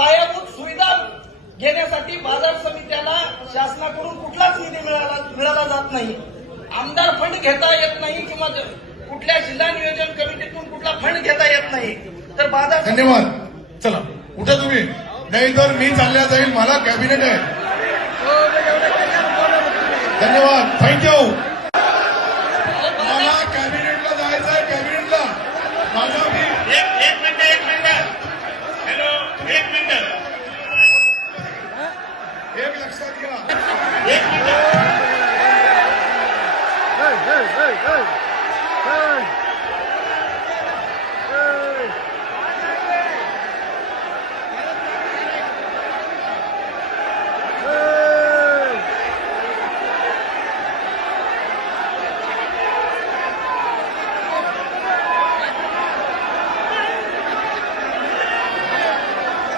पायाभूत सुविधा घेण्यासाठी बाजार समित्याला शासनाकडून कुठलाच निधी मिळाला जात नाही. आमदार फंड घेता येत नाही किंवा कुठल्या जिल्हा नियोजन कमिटीतून कुठला फंड घेता येत नाही. तर बाजार धन्यवाद. चला उठा तुम्ही, नाही तर मी चालल्या जाईल. मला कॅबिनेट आहे. धन्यवाद, थँक्यू. मला कॅबिनेटला जायचं आहे. कॅबिनेटला माझा मी एक मिनिट. हॅलो, एक मिनिट. एक लक्षात घ्या. एक मिनिट.